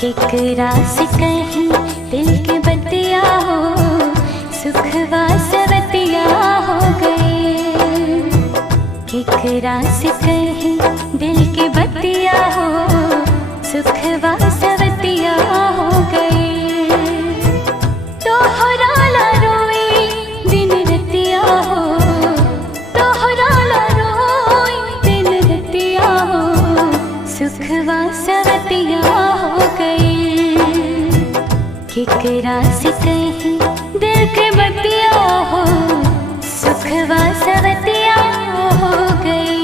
केकरा से कहीं दिल के बतिया हो, सुखवा सवतिया हो गए। केकरा से कहीं दिल के बतिया हो, सुखवा सवतिया हो गए। तोहरा ला रोई दिन रतिया हो, तोहरा ला रोई दिन रतिया हो, सुखवा सवतिया हो गए। केकरा से कहीं दिल के बतिया हो, सुखवा सवतिया हो गए।